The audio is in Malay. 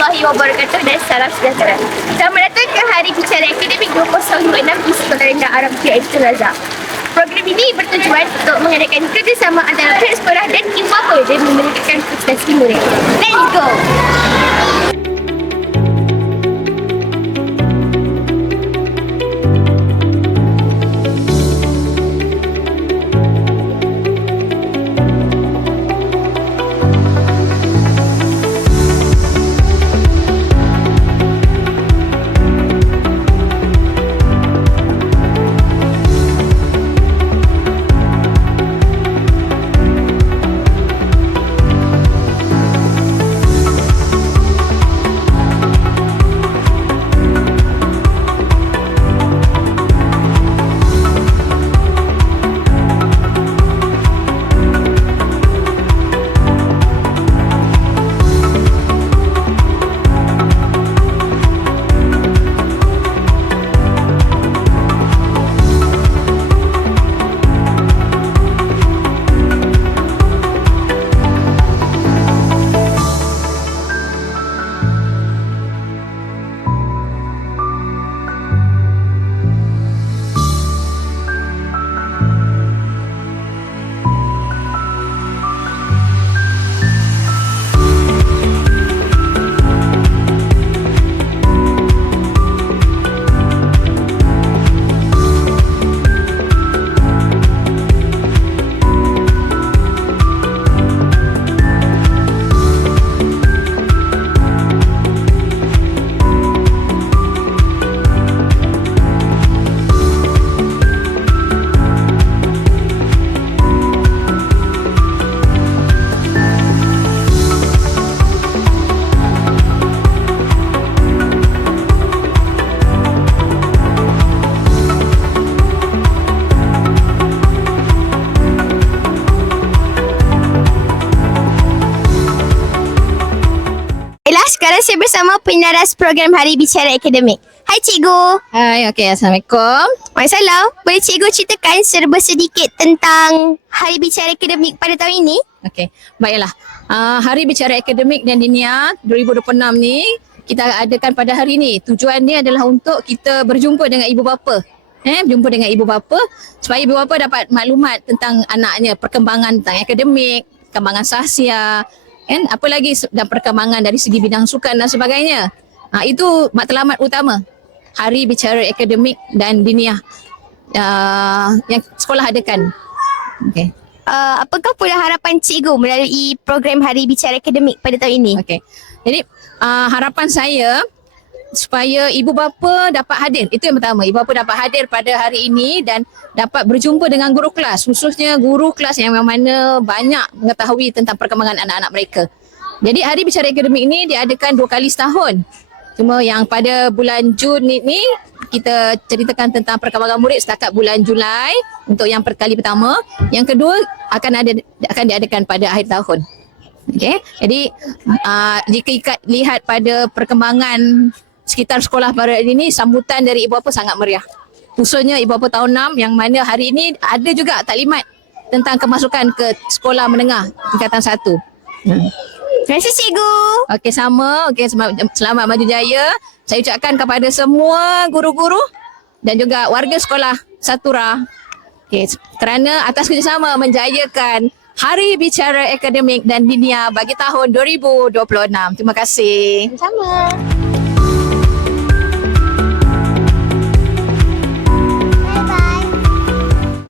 warahmatullahi wabarakatuh dan salam sejahtera. Selamat datang ke Hari Bicara Akademik 2026 di Sekolah Rendah Arab Iskandar Azhar. Program ini bertujuan untuk mengadakan kerjasama antara pihak sekolah dan ibu bapa dan meningkatkan prestasi murid. Let's go! Sekarang saya bersama penaras program Hari Bicara Akademik. Hai Cikgu. Hai, okey. Assalamualaikum. Waalaikumsalam. Boleh Cikgu ceritakan serba sedikit tentang Hari Bicara Akademik pada tahun ini? Okey, baiklah. Hari Bicara Akademik dan Dinia 2026 ni kita adakan pada hari ni. Tujuan dia adalah untuk kita berjumpa dengan ibu bapa. Berjumpa dengan ibu bapa supaya ibu bapa dapat maklumat tentang anaknya, perkembangan tentang akademik, perkembangan sahsia, apa lagi dan perkembangan dari segi bidang sukan dan sebagainya. Itu matlamat utama Hari Bicara Akademik dan Dinia yang sekolah adakan. Okey. Apakah pula harapan Cikgu melalui program Hari Bicara Akademik pada tahun ini? Okey. Jadi harapan saya supaya ibu bapa dapat hadir. Itu yang pertama. Ibu bapa dapat hadir pada hari ini dan dapat berjumpa dengan guru kelas, khususnya guru kelas yang mana banyak mengetahui tentang perkembangan anak-anak mereka. Jadi Hari Bicara Akademik ini diadakan 2 kali setahun. Cuma yang pada bulan Jun ni kita ceritakan tentang perkembangan murid setakat bulan Julai untuk yang kali pertama. Yang kedua akan diadakan pada akhir tahun. Okey. Jadi jika lihat pada perkembangan sekitar sekolah pada hari ini, sambutan dari ibu bapa sangat meriah. Khususnya ibu bapa tahun 6 yang mana hari ini ada juga taklimat tentang kemasukan ke sekolah menengah tingkatan 1. Terima kasih Cikgu. Okey, sama. Okey, selamat maju jaya. Saya ucapkan kepada semua guru-guru dan juga warga sekolah Satura. Okey, kerana atas kerjasama menjayakan Hari Bicara Akademik dan Dinia bagi tahun 2026. Terima kasih. Sama.